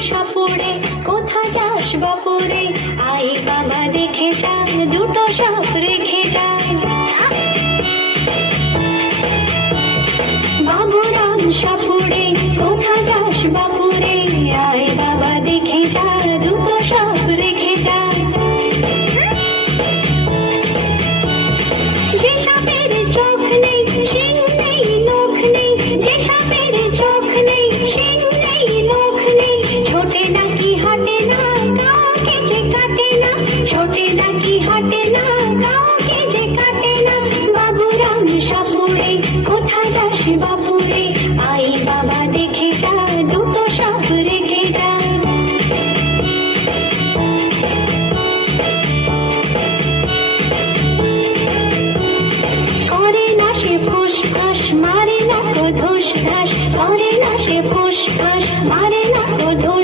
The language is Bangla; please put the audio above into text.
সাপুরে কোথা যাস বাপুরে? আই বাবা দেখে যা দুটো সাপ রেখে যা বাবুরাম সাপুরে কোথা যাস বাপুরে? আই বাবা দেখে যা, দুটো সাপ রেখে সাপুরে কোথায় যাস বাপুরে ফুস ফাস, মারে না কো ধুস ঠাস করে না সে ফুস ফাস মারে না কো ধুস